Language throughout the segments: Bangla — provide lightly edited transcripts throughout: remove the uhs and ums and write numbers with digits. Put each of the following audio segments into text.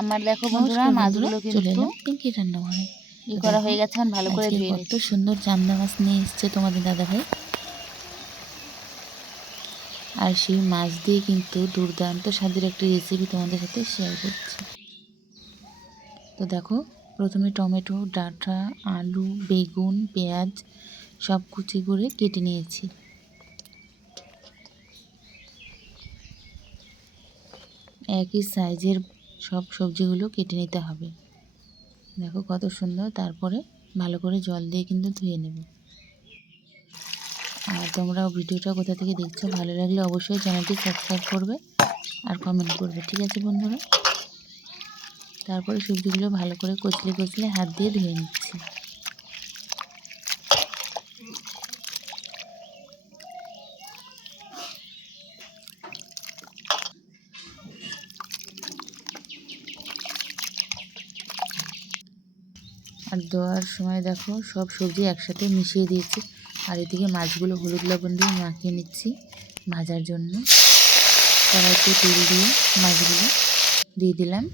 আমার দেখো বন্ধুরা মাছগুলো কিন্তু পিঙ্কি রান্না করে করা হয়ে গেছে, এখন ভালো করে ধুয়ে নিচ্ছি। কত সুন্দর চান্দা মাছ নিয়ে এসছে তোমাদের দাদাভাই, আর সেই মাছ দিয়ে কিন্তু দুর্দান্ত স্বাদের একটা রেসিপি তোমাদের সাথে শেয়ার করছি। তো দেখো, প্রথমে টমেটো, ডাঁটা, আলু, বেগুন, পেঁয়াজ সব কুচি করে কেটে নিয়েছি। একই সাইজের সব সবজিগুলো কেটে নিতে হবে। দেখো কত সুন্দর। তারপরে ভালো করে জল দিয়ে কিন্তু ধুয়ে নেব। আর তোমরাও ভিডিওটা কোথা থেকে দেখছো, ভালো লাগলে অবশ্যই চ্যানেলটি সাবস্ক্রাইব করবে আর কমেন্ট করবে, ঠিক আছে বন্ধুরা? তারপরে সবজিগুলো ভালো করে কচলে কচলে হাত দিয়ে ধুয়ে নিচ্ছি। আর দেওয়ার সময় দেখো সব সবজি একসাথে মিশিয়ে দিয়েছি। আর এদিকে মাছগুলো হলুদ লবণ দিয়ে মাখিয়ে নিচ্ছি ভাজার জন্য। কড়াইতে তেল দিয়ে মাছগুলো দিয়ে দিলাম।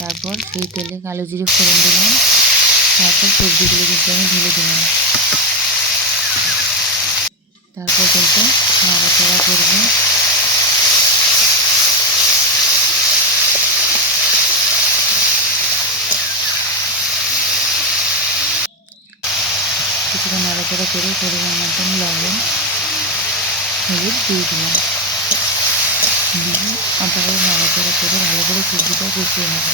তারপর সেই তেলে কালো জিরে ফোড়ন দিলাম। তারপর সবজিগুলো কিন্তু আমি ঢেলে দিলাম। তারপর কিন্তু নাড়াচাড়া করবো। কিছুটা নাড়াচাড়া করে পরিমাণ মতন লবণ হলুদ দিয়ে দিলাম। দিয়ে আবার নাড়াচাড়া করে ভালো করে সবজিটা কষিয়ে নেব।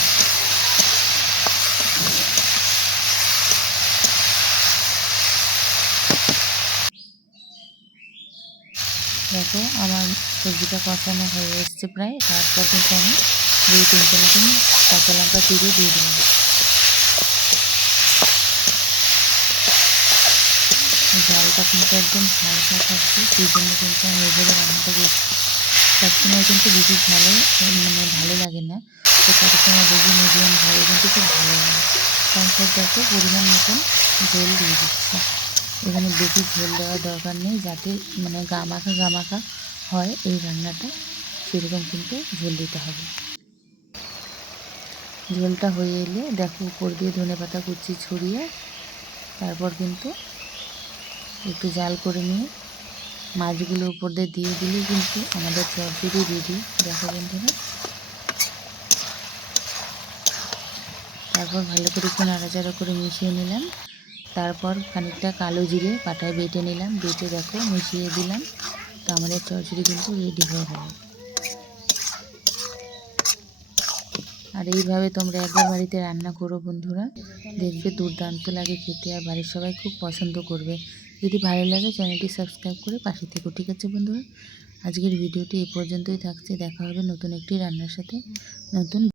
দেখো আমার সবজিটা কষানো হয়ে এসছে প্রায়। তারপর কিন্তু আমি 2-3টে মতন কাঁচা লঙ্কা চিড়ে দিয়ে দিলাম। জালটা কিন্তু একদম হালকা থাকবে, সেই জন্য কিন্তু আমি এভাবে রান্নাটা করছি। সবসময় কিন্তু বেশি ঝালে ভালো লাগে না, তো কত সময় দেখি মিডিয়াম ঝালে কিন্তু খুব ভালো লাগে। তারপর দেখো পরিমাণ মতন ঝোল দিয়ে দিচ্ছি। এখানে বেশি ঝোল দেওয়ার দরকার নেই, যাতে গামাখা হয় এই রান্নাটা, সেরকম কিন্তু ঝোল দিতে হবে। ঝোলটা হয়ে এলে দেখো উপর দিয়ে ধনেপাতা কুচি ছড়িয়ে তারপর কিন্তু একটু জাল করে নিয়ে মাছগুলো উপর দিয়ে দিলে কিন্তু আমাদের চচ্চড়ি রেডি। দেখো বন্ধুরা, তারপর ভালো করে একটু নাড়াচাড়া করে মিশিয়ে নিলাম। তারপর খানিকটা কালো জিরে পাটায় বেটে নিলাম, বেটে দেখো মিশিয়ে দিলাম। তো আমাদের চচ্চড়ি কিন্তু রেডি হয়ে গেল। আর এইভাবে তোমরা একবার বাড়িতে রান্না করো বন্ধুরা, দেখবে দুর্দান্ত লাগে খেতে, আর বাড়ির সবাই খুব পছন্দ করবে। যদি ভালো লাগে চ্যানেলটি সাবস্ক্রাইব করে পাশে থেকো, ঠিক আছে বন্ধুরা? আজকের ভিডিওটি এই পর্যন্তই থাকছে। দেখা হবে নতুন একটি রান্নার সাথে, নতুন